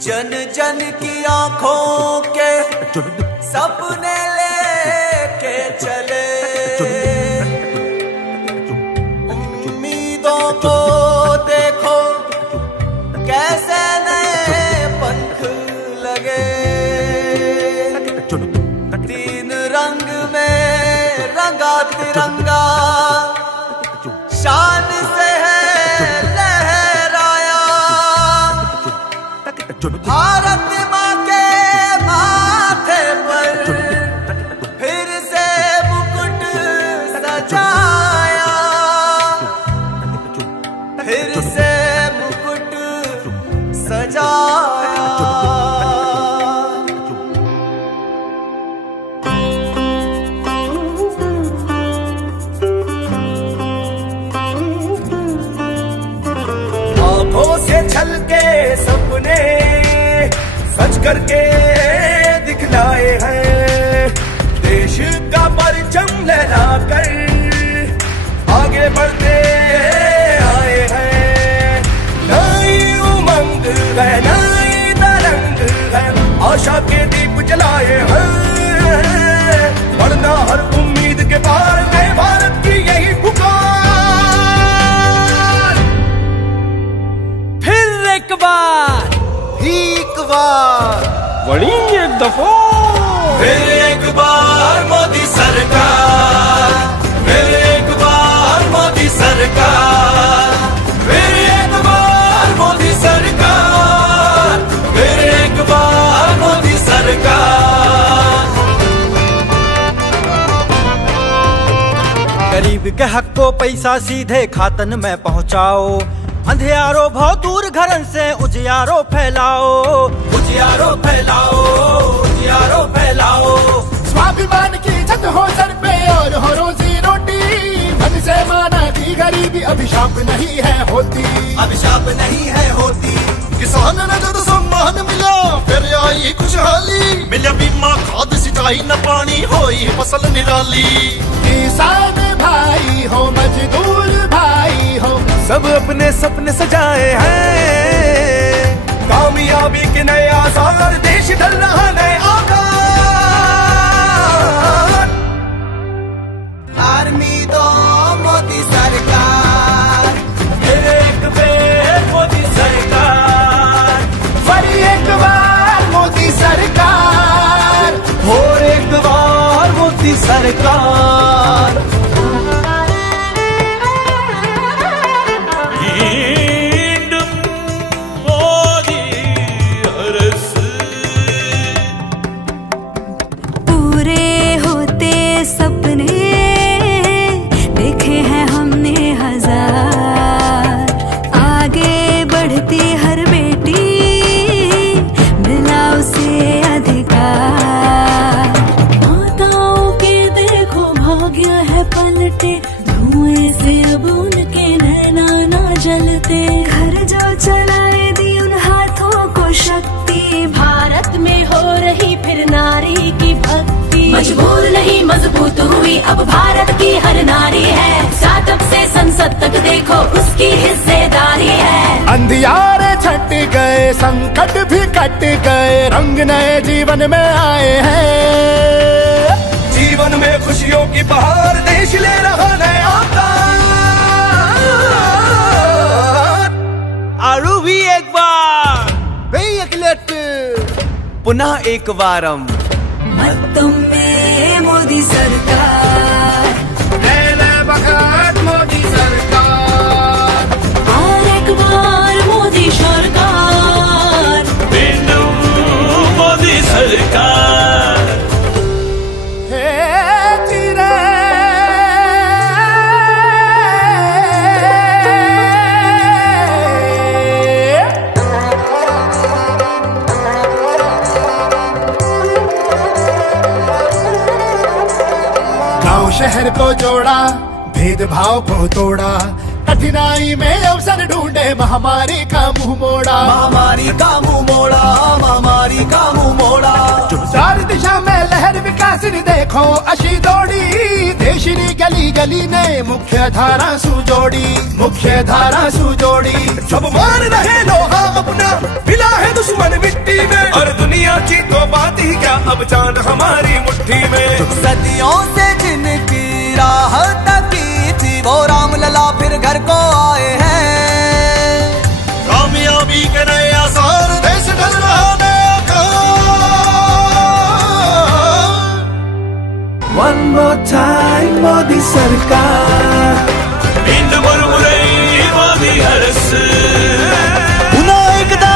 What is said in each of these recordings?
जन जन की आंखों के सपने लेके चले, उम्मीदों को देखो कैसे नए पंख लगे। तीन रंग में रंगा तिरंगा शान से है लहराया, भारत माँ के माथे पर फिर से मुकुट सजाया, फिर से मुकुट सजाया। आँखों से छलके सपने सच करके दिखलाए हैं, देश का परचम लहराकर आगे बढ़ते आए हैं। नई उमंग है, नई तरंग है, आशा के दीप जलाए हैं, बढ़ना हर उम्मीद के पार है भारत की यही पुकार। एक बार वही एक दफा फिर एक बार मोदी सरकार, फिर एक बार मोदी सरकार, फिर एक बार मोदी सरकार, फिर एक बार मोदी सरकार। गरीब के हक को पैसा सीधे खातन में पहुँचाओ, अंधियारो बहुत दूर घरन से उजियारो फैलाओ, उजियारो फैलाओ, उजियारो फैलाओ। स्वाभिमान की छत हो सर पे और हो रोजी रोटी, मन से माना की गरीबी अभिशाप नहीं है होती, अभिशाप नहीं है होती। किसान ने जब सम्मान मिला फिर आई खुशहाली, मिला बीमा खाद सिंचाई न पानी होई फसल निराली। किसान भाई हो मजदूर भाई हो, सब अपने सपने सजाए हैं, कामयाबी के नए आसार, देश ढल रहा नए आकार। आर्मी दो मोदी सरकार, एक बार मोदी सरकार, फिर एक बार मोदी सरकार, और एक बार मोदी सरकार। धुएं से अब उनके नैना ना जलते, घर जो चलाए दी उन हाथों को शक्ति, भारत में हो रही फिर नारी की भक्ति। मजबूर नहीं मजबूत हुई अब भारत की हर नारी है, स्टार्टअप से संसद तक देखो उसकी हिस्सेदारी है। अंधियारे छट गए, संकट भी कट गए, रंग नए जीवन में आए हैं, जीवन में खुशियों की बहार देश ले रहा नया अवतार। आरु भी एक बार पुनः एक बारम मतम में मोदी सरकार, मोदी सरकार, और एक बार मोदी सरकार, मोदी सरकार। शहर को जोड़ा, भेदभाव को तोड़ा, कठिनाई में अवसर ढूंढे, महामारी का मुंह मोड़ा, महामारी का मुंह मोड़ा, महामारी का मुंह मोड़ा। चार दिशा में लहर विकासिनी देखो अशी दौड़ी, देशनी गली गली ने मुख्य धारा सुजोड़ी, मुख्य धारा सुजोड़ी। सब मान रहे लोहा अपना, मिला है दुश्मन मिट्टी में, और दुनिया की तो बात ही क्या, अब जान हमारी मुट्ठी में। सदियों से जिनकी राह तकी थी, वो राम लला फिर घर को आए हैं। कामयाबी के नए आसार, देश ढल रहा नया काम। One more time मोदी सरकार, इंद मुरमुरई मोदी हरस, पुन्हा एकदा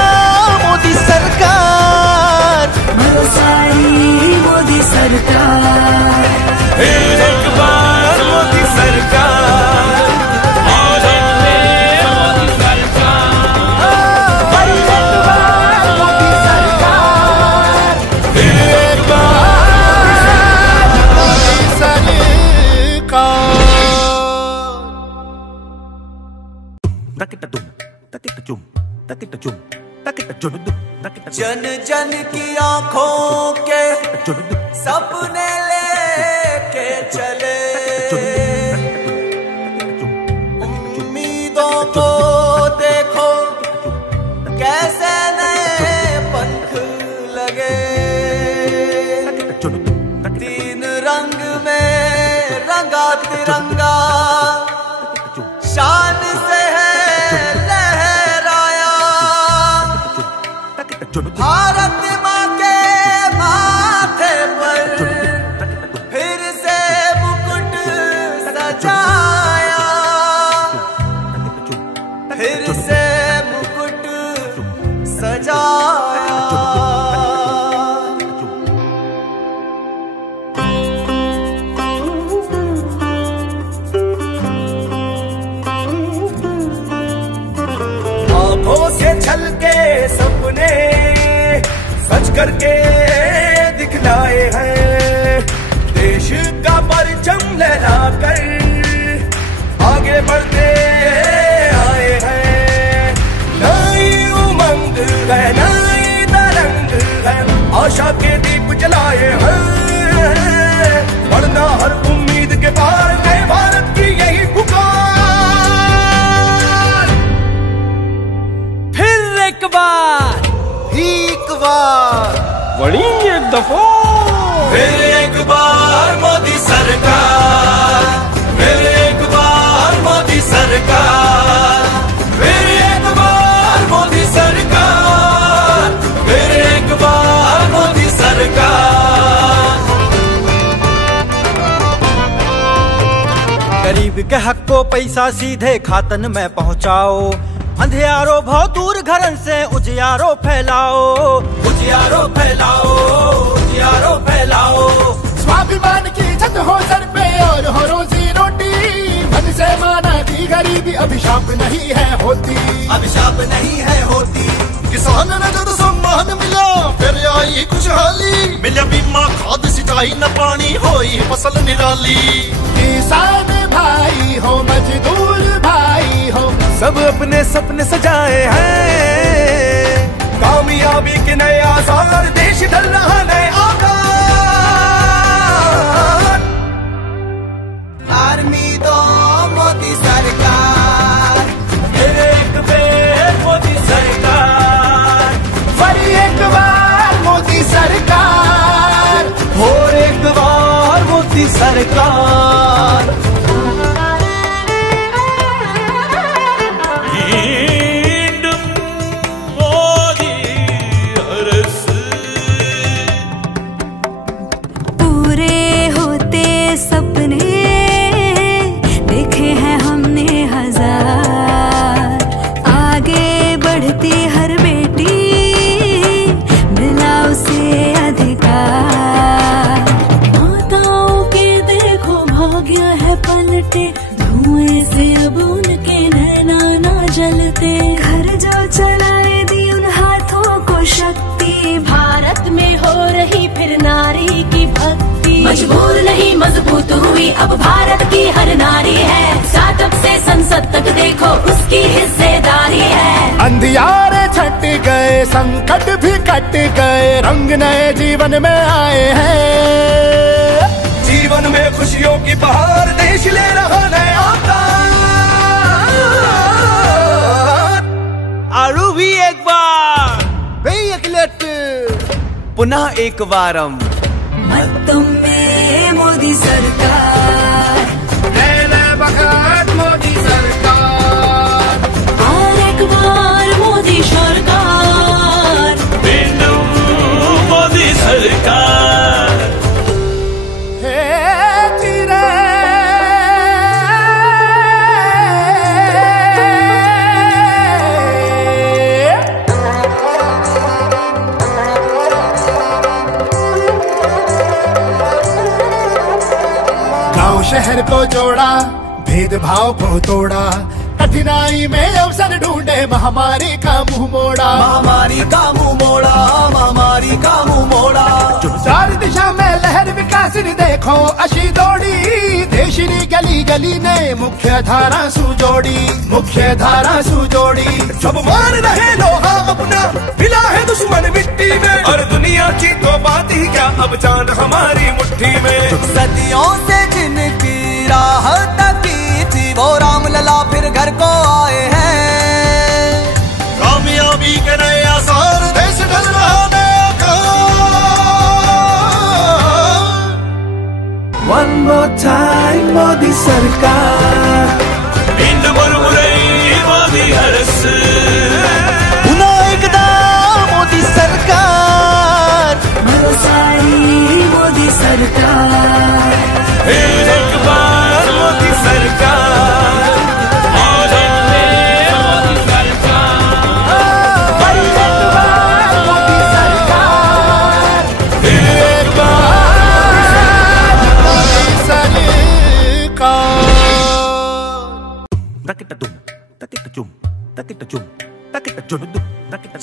मोदी सरकार, सारी मोदी सरकार, फिर एक बार मोदी सरकार, मोदी सरकार, फिर एक बार मोदी सरकार, फिर एक बार मोदी सरकार। जन जन की आंखों के सपने लेके चले, उम्मीदों को देखो कैसे नए पंख लगे, तीन रंग में रंगा तिरंगा, शान से है लहराया, भारत माँ के माथे पर फिर से मुकुट सजाया, फिर से मुकुट सजाया। आँखों से छलके सपने सच करके दिखलाए हैं, देश का परचम लहराकर आगे बढ़ते आए हैं। नई उमंग है, नई तरंग है, आशा के दीप जलाए हैं, बढ़ना हर उम्मीद के पार है भारत की यही पुकार। फिर एक बार बड़ी एक दफा, फिर एक बार मोदी सरकार, फिर एक बार मोदी सरकार, फिर एक बार मोदी सरकार, फिर एक बार मोदी सरकार। गरीब के हक को पैसा सीधे खातन में पहुंचाओ, अंधियारो बहुत दूर घरन से उजियारो फैलाओ, उजियारो फैलाओ, उजियारो फैलाओ। स्वाभिमान की छत हो सर पे और हो रोजी रोटी, मन से माना की गरीबी अभिशाप नहीं है होती, अभिशाप नहीं है होती। किसान ने जब सम्मान मिला फिर आई खुशहाली, मिला बीमा खाद सिंचाई न पानी होई फसल निराली। किसान भाई हो मजदूर भाई हो, सब अपने सपने सजाए हैं, कामयाबी के नए आसार, देश ढल रहा नए आकार। आर्मी दो मोदी सरकार, फिर एक बार मोदी सरकार, फिर एक बार मोदी सरकार, और एक बार मोदी सरकार। पूरे होते सपने देखे हैं हमने हजार, आगे बढ़ती हर बेटी मिला उसे अधिकार। माताओं के देखो भाग्य है पलटे, धुएं से अब उनके नैना ना जलते, घर जो चलाए दी उन हाथों को शक्ति, भारत में हो रही फिर नारी की भक्ति। मजबूर नहीं मजबूत हुई अब भारत की हर नारी है। स्टार्टअप से संसद तक देखो उसकी हिस्सेदारी है। अंधियारे छट गए, संकट भी कट गए, रंग नए जीवन में आए हैं। जीवन में खुशियों की बहार देश ले रहा नया आरू भी एक बार पुनः एक बारम मत्तुम्मे मोदी सरकार, मोदी सरकार, और एक बार मोदी सरकार, मोदी सरकार। शहर को जोड़ा, भेदभाव को तोड़ा, कठिनाई में अवसर ढूंढे, महामारी का मुंह मोड़ा, महामारी का मुंह मोड़ा, महामारी का मुंह मोड़ा। चार दिशा में लहर विकासिनी देखो अशी दौड़ी, देशनी गली गली ने मुख्य धारा सुजोड़ी, मुख्य धारा सुजोड़ी। सब मान रहे लोहा अपना, मिला है दुश्मन मिट्टी में, और दुनिया की तो बात ही क्या, अब जान हमारी मुट्ठी में। सदियों से जिनकी राह तकी थी वो राम लला फिर घर को आए हैं। कामयाबी के नए आसार देश ढल रहा नया One more time मोदी सरकार, इंद मुरमुरई मोदी हरस, पुनः एकदा मोदी सरकार, सारी मोदी सरकार, एक बार मोदी सरकार, मोदी सरकार, एक बार मोदी सरकार।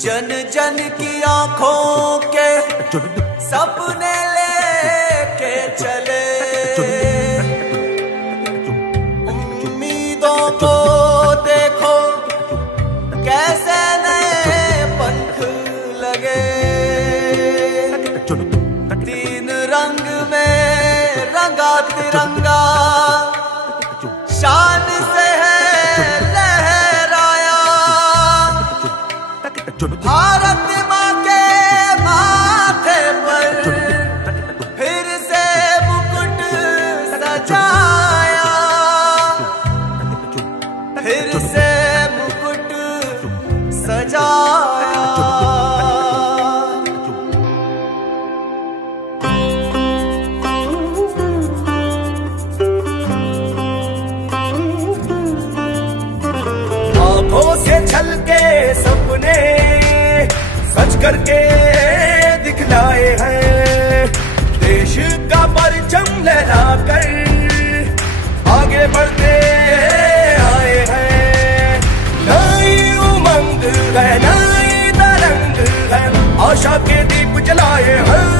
जन जन की आंखों के सपने लेके चले, उम्मीदों को देखो कैसे नए पंख लगे, तीन रंग में रंगा तिरंगा शान से है लहराया, भारत माँ के माथे पर फिर से मुकुट सजाया, फिर से मुकुट सजाया। आंखों से छलके सपने सच करके दिखलाए हैं, देश का परचम लहराकर आगे बढ़ते आए हैं। नई उमंग है, नई तरंग है, आशा के दीप जलाए हैं।